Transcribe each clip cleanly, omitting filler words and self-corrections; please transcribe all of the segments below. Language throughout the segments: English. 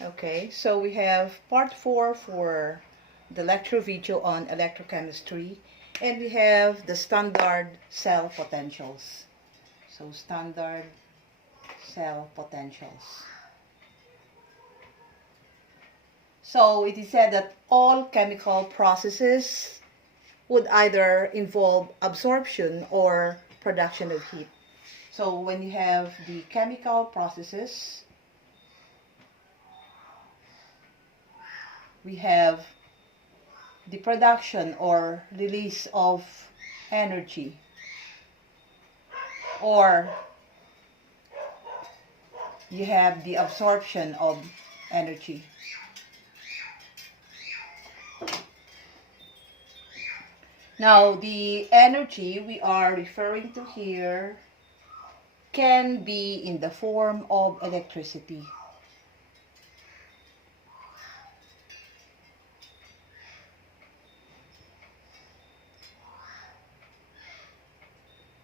Okay, so we have part 4 for the lecture video on electrochemistry, and we have the standard cell potentials. So standard cell potentials. So it is said that all chemical processes would either involve absorption or production of heat. So when you have the chemical processes, we have the production or release of energy, or you have the absorption of energy. Now, the energy we are referring to here can be in the form of electricity.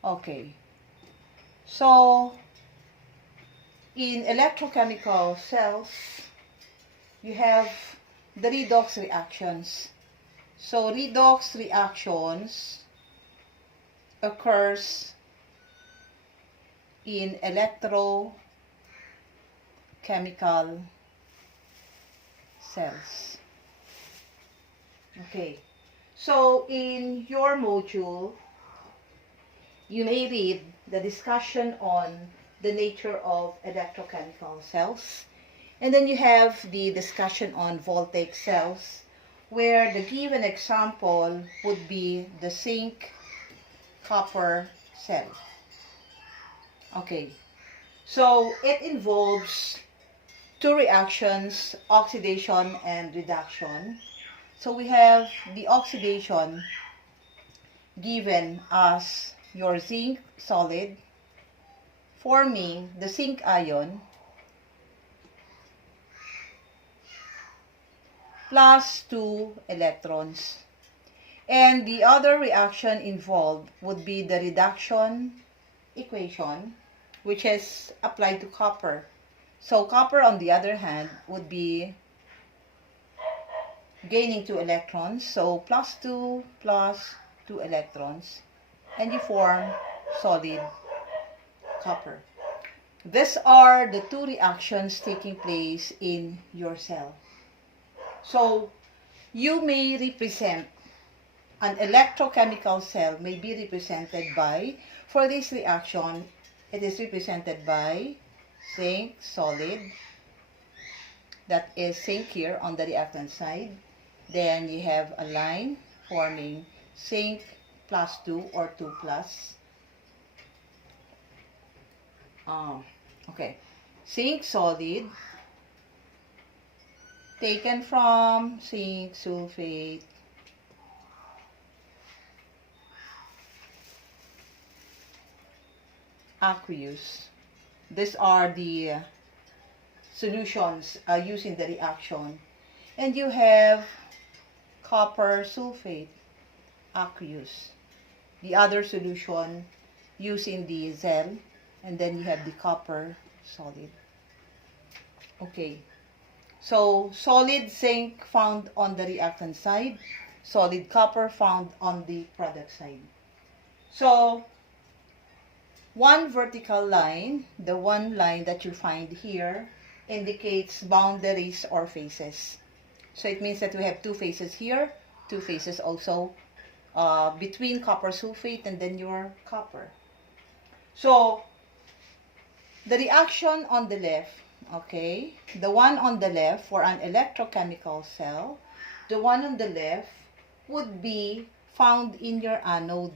Okay, so in electrochemical cells, you have the redox reactions. So redox reactions occurs in electrochemical cells. Okay, so in your module, you may read the discussion on the nature of electrochemical cells. And then you have the discussion on voltaic cells, where the given example would be the zinc copper cell. Okay, so it involves two reactions, oxidation and reduction. So we have the oxidation given as your zinc solid forming the zinc ion plus 2 electrons. And the other reaction involved would be the reduction equation, which is applied to copper. So copper, on the other hand, would be gaining 2 electrons. So plus 2 electrons. And you form solid copper. These are the two reactions taking place in your cell. So you may represent an electrochemical cell may be represented by, for this reaction, it is represented by zinc solid, that is zinc here on the reactant side. Then you have a line forming zinc plus 2 or 2 plus. Okay, zinc solid taken from zinc sulfate aqueous. These are the solutions used in the reaction. And you have copper sulfate aqueous, the other solution used in the Zell, and then you have the copper solid. Okay, so solid zinc found on the reactant side, solid copper found on the product side. So one vertical line, the one line that you find here, indicates boundaries or phases. So it means that we have two phases here, two phases also between copper sulfate and then your copper. So the reaction on the left, okay, the one on the left for an electrochemical cell, the one on the left would be found in your anode.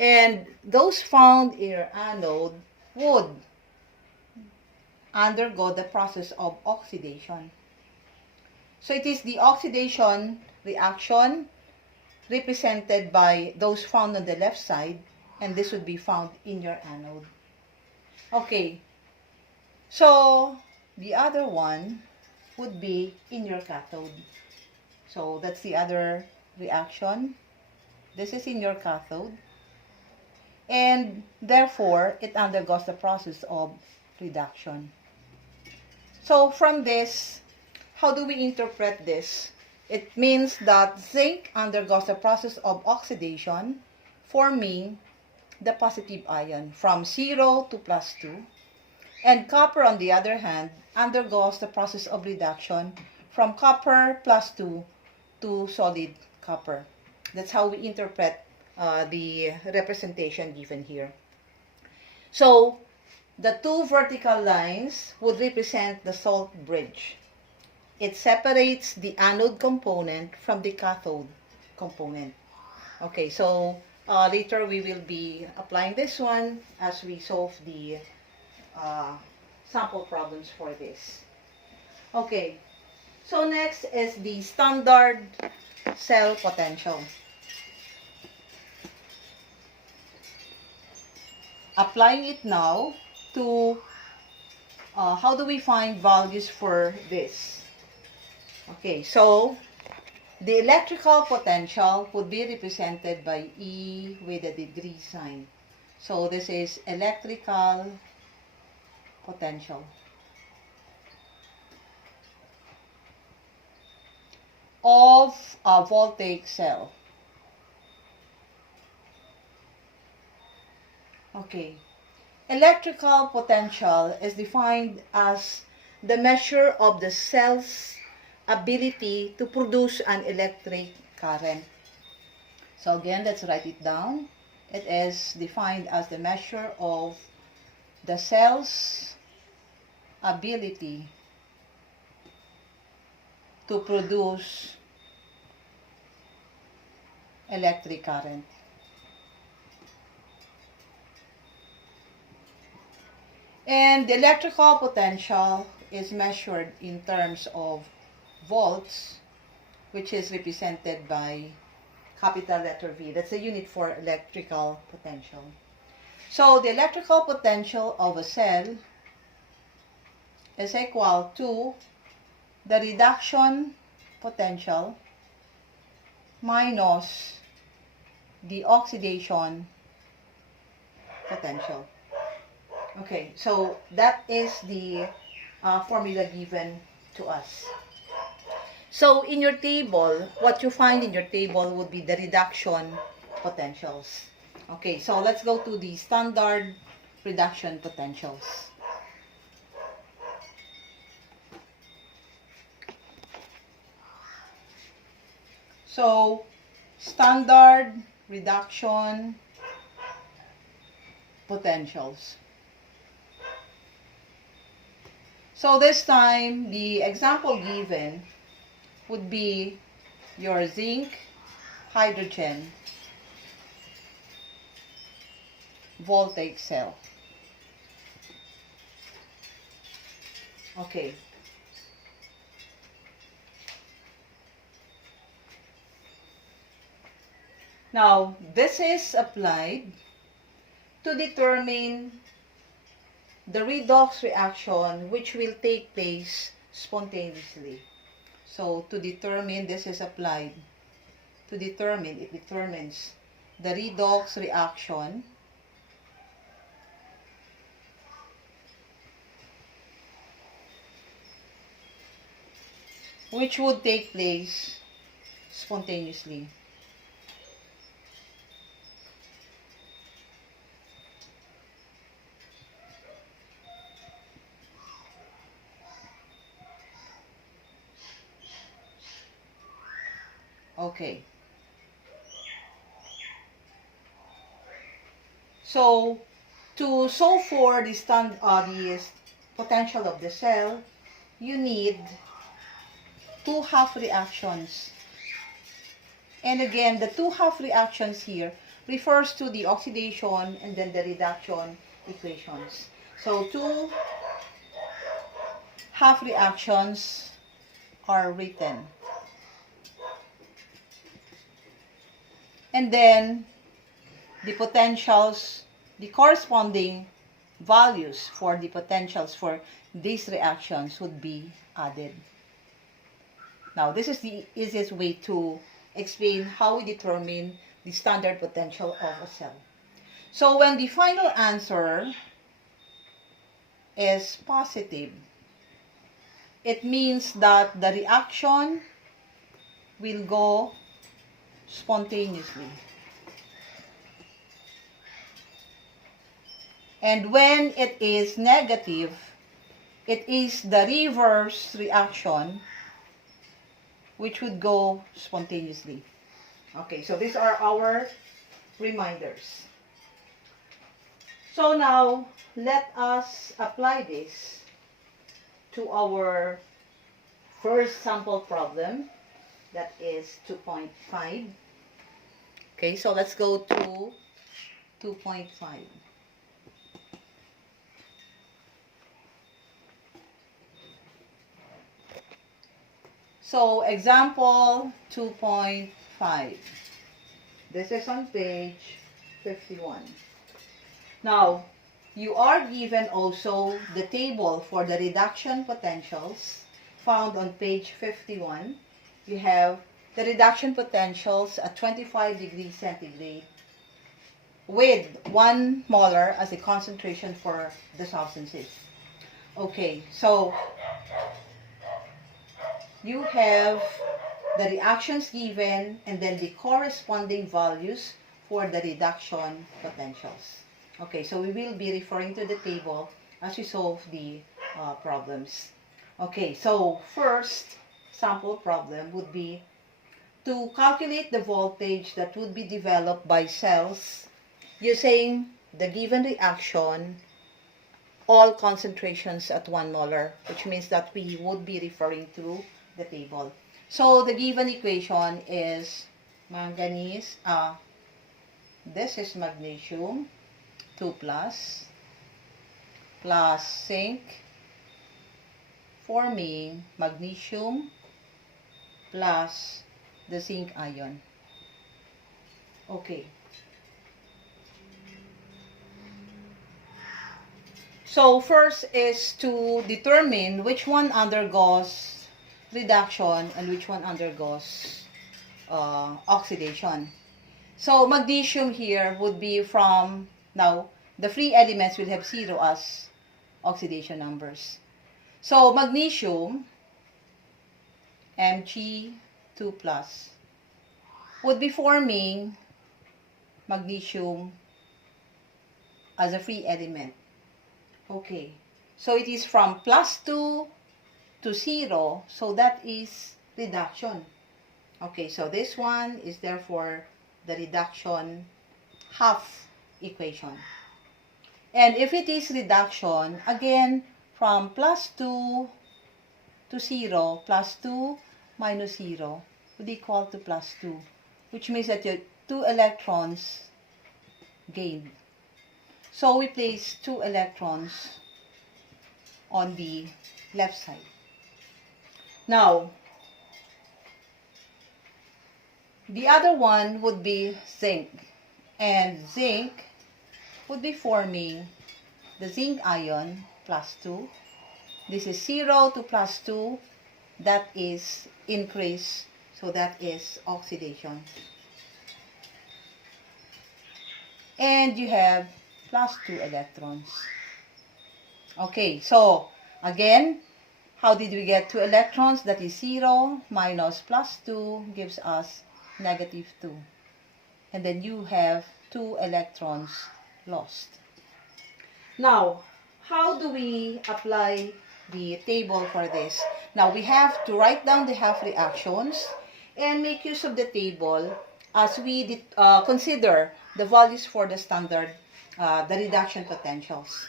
And those found in your anode would undergo the process of oxidation. So it is the oxidation reaction represented by those found on the left side, and this would be found in your anode. Okay, so the other one would be in your cathode. So that's the other reaction. This is in your cathode. And therefore, it undergoes the process of reduction. So from this, how do we interpret this? It means that zinc undergoes the process of oxidation, forming the positive ion from 0 to +2. And copper, on the other hand, undergoes the process of reduction from copper +2 to solid copper. That's how we interpret the representation given here. So, the two vertical lines would represent the salt bridge. It separates the anode component from the cathode component. Okay, so later we will be applying this one as we solve the sample problems for this. Okay, so next is the standard cell potential. Applying it now to how do we find values for this? Okay, so the electrical potential would be represented by E with a degree sign. So this is electrical potential of a voltaic cell. Okay. Electrical potential is defined as the measure of the cell's ability to produce an electric current. So again, let's write it down. It is defined as the measure of the cell's ability to produce electric current. And the electrical potential is measured in terms of volts, which is represented by capital letter V. That's the unit for electrical potential. So the electrical potential of a cell is equal to the reduction potential minus the oxidation potential. Okay, so that is the formula given to us. So in your table, what you find in your table would be the reduction potentials. Okay, so let's go to the standard reduction potentials. So, standard reduction potentials. So this time, the example given would be your zinc, hydrogen, voltaic cell. Okay. Now, this is applied to determine the redox reaction which will take place spontaneously. So, to determine, this is applied to determine, it determines the redox reaction which would take place spontaneously. Okay. So, to solve for the potential of the cell, you need two half reactions. And again, the two half reactions here refers to the oxidation and then the reduction equations. So, two half reactions are written. And then, the potentials, the corresponding values for the potentials for these reactions would be added. Now, this is the easiest way to explain how we determine the standard potential of a cell. So, when the final answer is positive, it means that the reaction will go spontaneously. And when it is negative, it is the reverse reaction which would go spontaneously. Okay, so these are our reminders. So now, let us apply this to our first sample problem, that is 2.5. Okay, so let's go to 2.5. So, example 2.5. This is on page 51. Now, you are given also the table for the reduction potentials found on page 51. You have the reduction potentials at 25 degrees centigrade with 1 molar as a concentration for the substances. Okay, so you have the reactions given and then the corresponding values for the reduction potentials. Okay, so we will be referring to the table as we solve the problems. Okay, so first sample problem would be to calculate the voltage that would be developed by cells using the given reaction, all concentrations at 1 molar, which means that we would be referring to the table. So the given equation is manganese, this is magnesium, 2 plus zinc, forming magnesium plus the zinc ion. Okay. So first is to determine which one undergoes reduction and which one undergoes oxidation. So magnesium here would be from, now the free elements will have 0 as oxidation numbers. So magnesium, Mg2 plus, would be forming magnesium as a free element. Okay, so it is from +2 to 0, so that is reduction. Okay, so this one is therefore the reduction half equation. And if it is reduction, again, from +2 to 0, +2 minus 0 would equal to +2, which means that your 2 electrons gained. So we place 2 electrons on the left side. Now, the other one would be zinc. And zinc would be forming the zinc ion +2. This is 0 to +2. That is increase. So that is oxidation. And you have +2 electrons. Okay, so again, how did we get 2 electrons? That is 0 minus +2 gives us -2. And then you have 2 electrons lost. Now, how do we apply the table for this? Now, we have to write down the half reactions and make use of the table as we consider the values for the standard, the reduction potentials.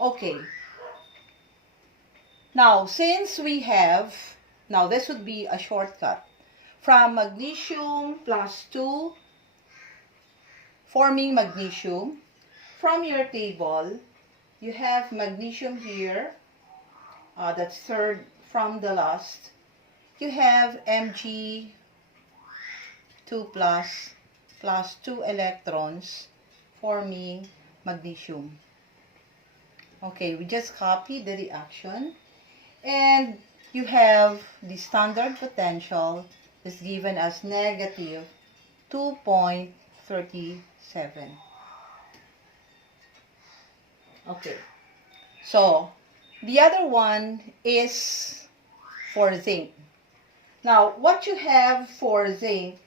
Okay. Now, since we have, now this would be a shortcut. From magnesium +2, forming magnesium, from your table, you have magnesium here, that's third from the last. You have Mg2 plus 2 electrons forming magnesium. Okay, we just copy the reaction. And you have the standard potential is given as -2.37. Okay. So, the other one is for zinc. Now, what you have for zinc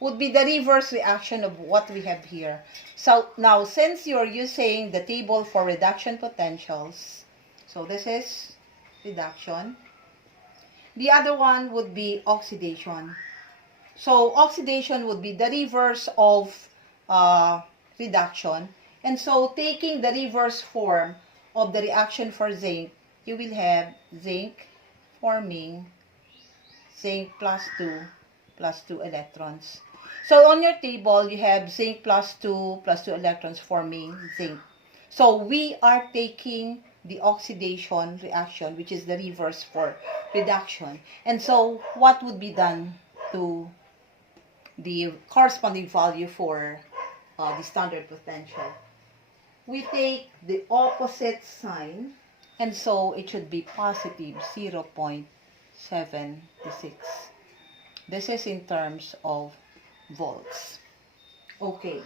would be the reverse reaction of what we have here. So now, since you're using the table for reduction potentials, so this is reduction. The other one would be oxidation. So oxidation would be the reverse of reduction. And so taking the reverse form of the reaction for zinc, you will have zinc forming zinc plus 2 electrons. So on your table, you have zinc plus 2 electrons forming zinc. So we are taking the oxidation reaction, which is the reverse for reduction. And so what would be done to the corresponding value for the standard potential? We take the opposite sign, and so it should be positive 0.76. This is in terms of volts. Okay.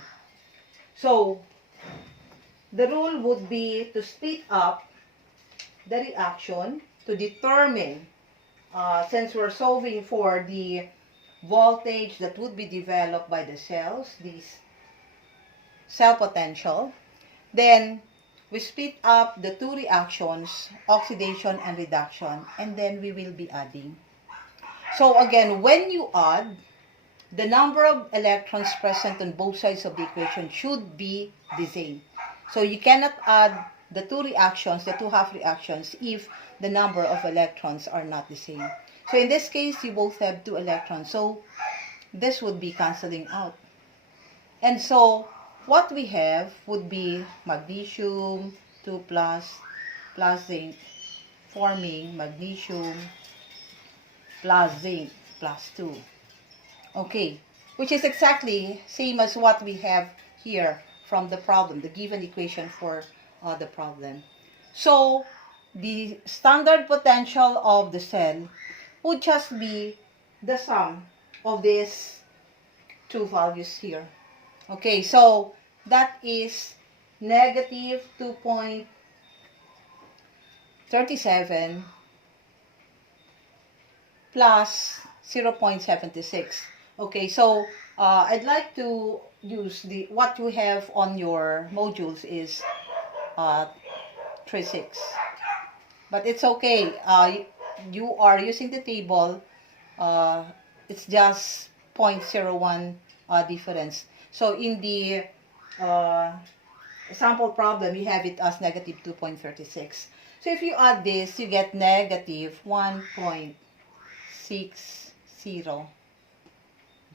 So, the rule would be to split up the reaction to determine, since we're solving for the voltage that would be developed by the cells, this cell potential, then we split up the two reactions, oxidation and reduction, and then we will be adding. So again, when you add, the number of electrons present on both sides of the equation should be the same. So you cannot add the two reactions, the two half reactions, if the number of electrons are not the same. So in this case, you both have 2 electrons. So this would be canceling out. And so what we have would be magnesium 2 plus zinc forming magnesium plus zinc plus 2. Okay, which is exactly same as what we have here from the problem, the given equation for the problem. So the standard potential of the cell would just be the sum of these two values here. Okay, so that is negative 2.37 plus 0.76. Okay, so I'd like to use what you have on your modules is 36. But it's okay. You are using the table. It's just 0.01 difference. So in the sample problem, we have it as negative 2.36. So if you add this, you get negative 1.60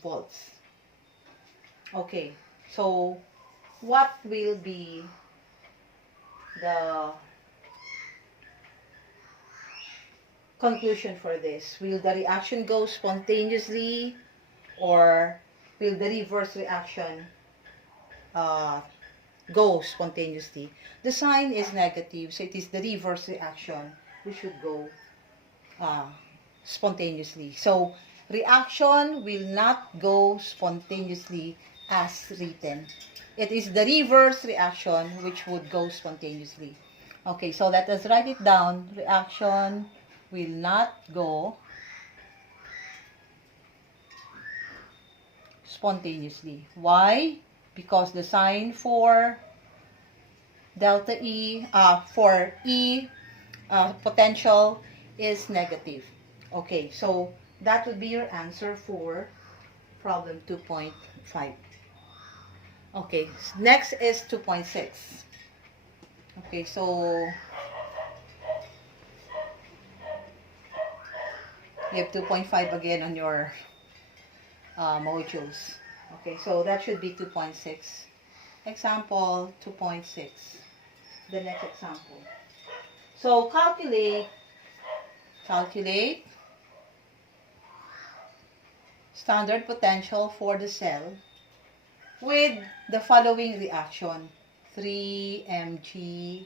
volts. Okay, so what will be the conclusion for this? Will the reaction go spontaneously, or will the reverse reaction go spontaneously? The sign is negative, so it is the reverse reaction which should go spontaneously. So reaction will not go spontaneously as written. It is the reverse reaction which would go spontaneously. Okay, so let us write it down. Reaction will not go spontaneously. Why? Because the sign for delta E, for E potential is negative. Okay, so that would be your answer for problem 2.5. Okay, next is 2.6. Okay, so you have 2.5 again on your modules. Okay, so that should be 2.6. Example 2.6. The next example. So calculate standard potential for the cell with the following reaction. 3Mg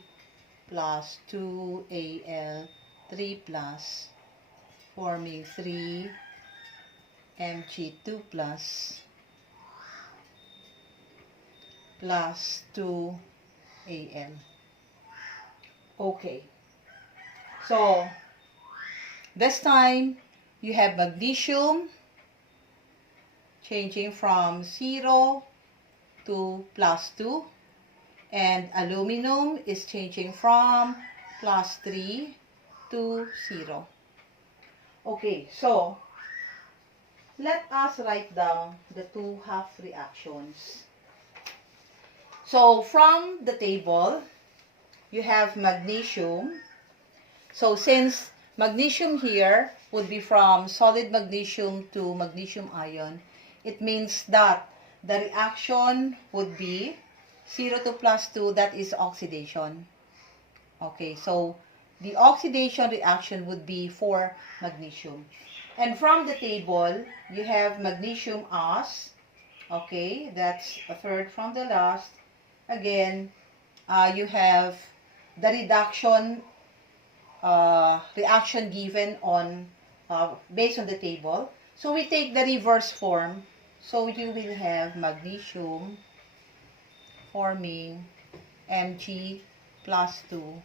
plus 2Al 3 plus forming 3Mg2 plus 2Al. Okay. So This time, you have magnesium changing from 0 to +2, and aluminum is changing from +3 to 0. Okay, so let us write down the two half reactions. So from the table, you have magnesium. So since magnesium here would be from solid magnesium to magnesium ion, it means that the reaction would be 0 to +2, that is oxidation. Okay, so the oxidation reaction would be for magnesium. And from the table, you have magnesium as, okay, that's a third from the last. Again, you have the reduction reaction given on based on the table. So we take the reverse form. So you will have magnesium forming Mg +2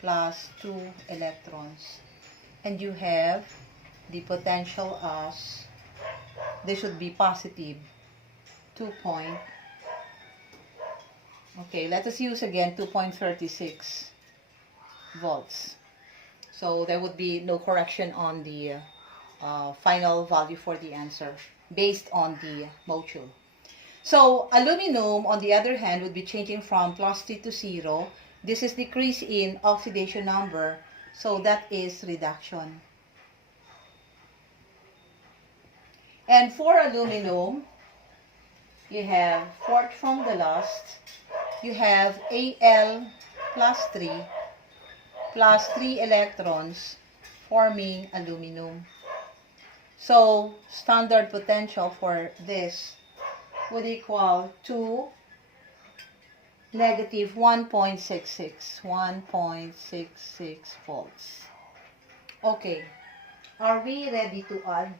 plus 2 electrons. And you have the potential as, this should be positive 2 point. Okay, let us use again 2.36 volts. So there would be no correction on the final value for the answer based on the module. So aluminum, on the other hand, would be changing from +3 to 0. This is decrease in oxidation number, so that is reduction. And for aluminum, you have fourth from the last, you have Al plus 3 electrons forming aluminum. So standard potential for this would equal to negative 1.66 volts. Okay, are we ready to add?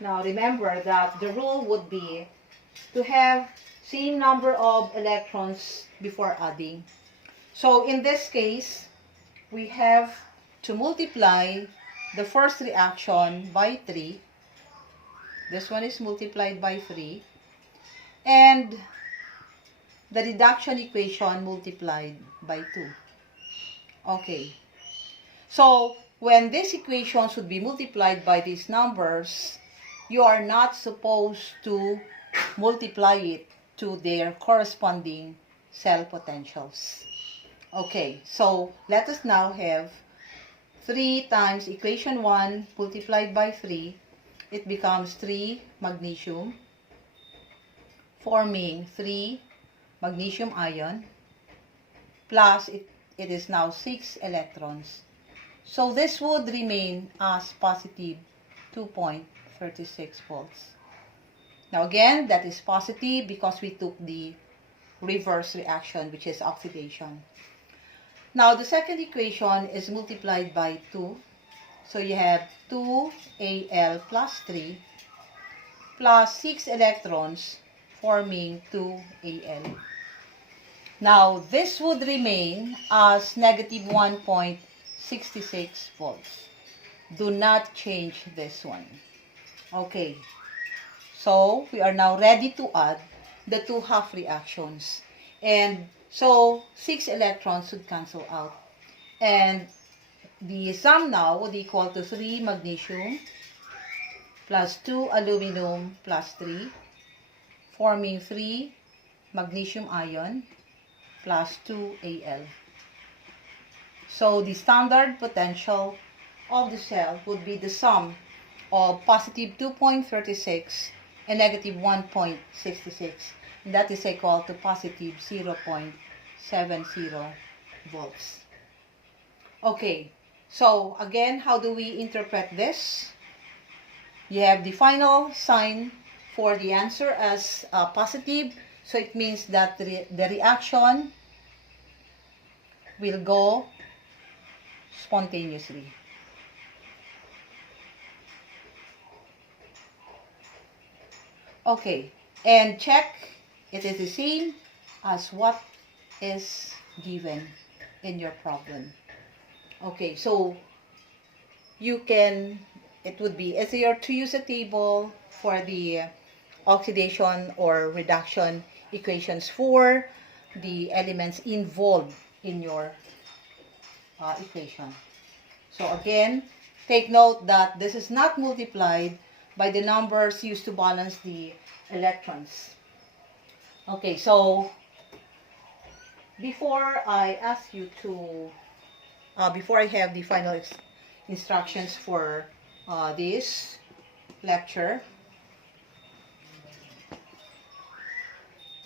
Now remember that the rule would be to have same number of electrons before adding. So in this case, we have to multiply the first reaction by 3. This one is multiplied by 3. And the reduction equation multiplied by 2. Okay. So when these equations would be multiplied by these numbers, you are not supposed to multiply it to their corresponding cell potentials. Okay, so let us now have 3 times equation 1 multiplied by 3. It becomes 3 magnesium forming 3 magnesium ion plus it is now 6 electrons. So this would remain as positive 2.36 volts. Now again, that is positive because we took the reverse reaction, which is oxidation. Now the second equation is multiplied by 2. So you have 2Al plus 3 plus 6 electrons forming 2Al. Now this would remain as negative 1.66 volts. Do not change this one. Okay. So we are now ready to add the two half reactions. And so 6 electrons should cancel out. And the sum now would equal to 3 magnesium plus 2 aluminum plus 3 forming 3 magnesium ion plus 2 Al. So the standard potential of the cell would be the sum of positive 2.36 and negative 1.66. And that is equal to positive 0.70 volts. Okay, so again, how do we interpret this? You have the final sign for the answer as positive. So it means that the reaction will go spontaneously. Okay, and check it is the same as what is given in your problem. Okay, so it would be easier to use a table for the oxidation or reduction equations for the elements involved in your equation. So again, take note that this is not multiplied by the numbers used to balance the electrons. Okay, so before I ask you to, before I have the final instructions for this lecture,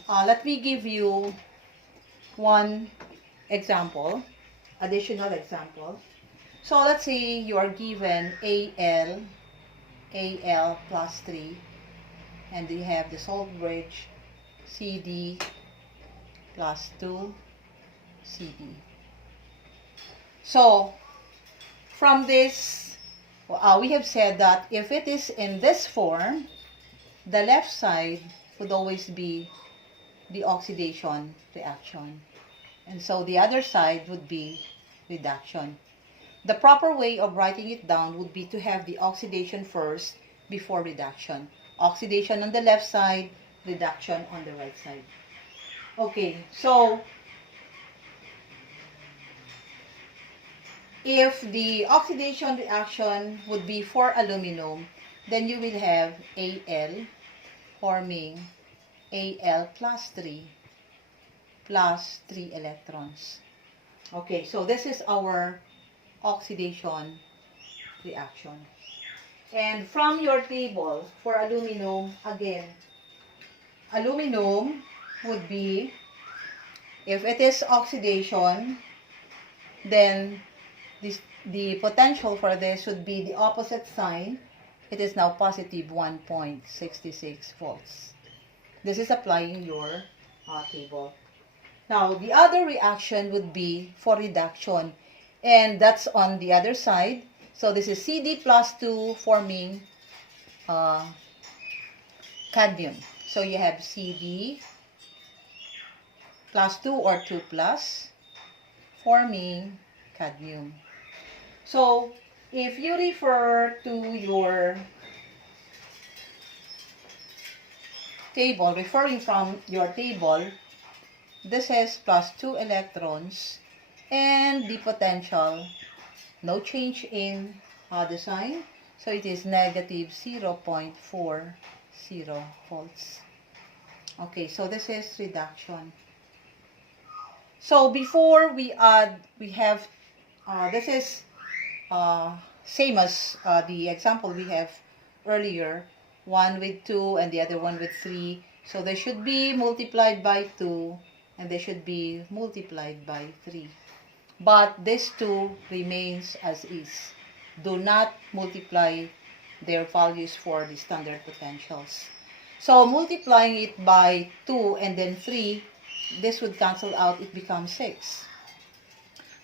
let me give you one example, additional example. So let's say you are given Al plus 3, and you have the salt bridge CD plus 2 CD. So from this, we have said that if it is in this form, the left side would always be the oxidation reaction, and so the other side would be reduction. The proper way of writing it down would be to have the oxidation first before reduction. Oxidation on the left side, reduction on the right side. Okay, so if the oxidation reaction would be for aluminum, then you will have Al forming Al plus 3 electrons. Okay, so this is our oxidation reaction. And from your table for aluminum, again, aluminum would be, if it is oxidation, then the potential for this would be the opposite sign. It is now positive 1.66 volts. This is applying your table. Now, the other reaction would be for reduction, and that's on the other side. So this is CD plus 2 forming cadmium. So you have CD plus 2 or 2 plus forming cadmium. So if you refer to your table, referring from your table, this has plus 2 electrons, and the potential, no change in the sign, so it is negative 0.40 volts. Okay, so this is reduction. So before we add, we have, this is same as the example we have earlier, one with 2 and the other one with 3. So they should be multiplied by 2 and they should be multiplied by 3. But this 2 remains as is. Do not multiply their values for the standard potentials. So multiplying it by 2 and then 3, this would cancel out, it becomes 6.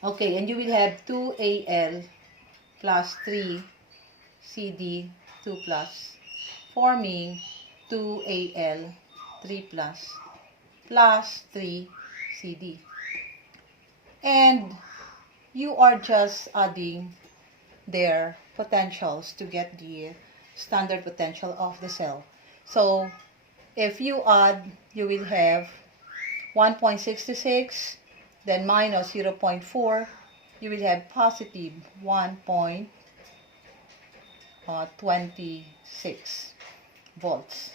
Okay, and you will have 2Al plus 3 CD 2 plus forming 2Al 3 plus 3 CD. And you are just adding their potentials to get the standard potential of the cell. So if you add, you will have 1.66, then minus 0.4, you will have positive 1.26 volts.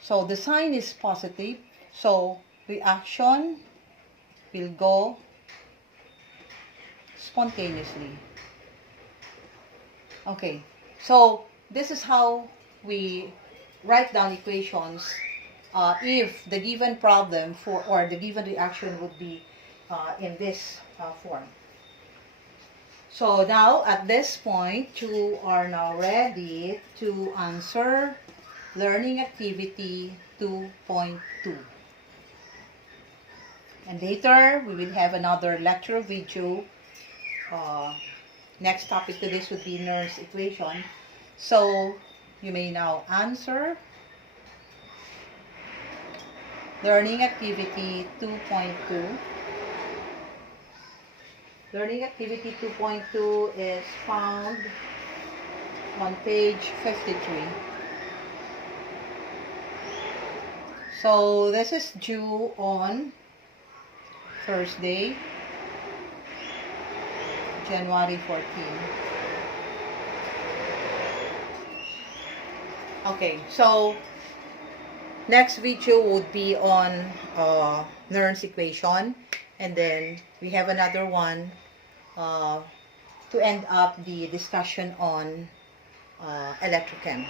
So the sign is positive, so reaction will go spontaneously. Okay, so this is how we write down equations if the given problem or the given reaction would be in this form. So now at this point, you are now ready to answer learning activity 2.2. And later, we will have another lecture video. Next topic to this would be Nernst equation. So you may now answer learning activity 2.2. Learning activity 2.2 is found on page 53. So this is due on Thursday, January 14. Okay, so next video would be on Nernst equation, and then we have another one to end up the discussion on electrochem.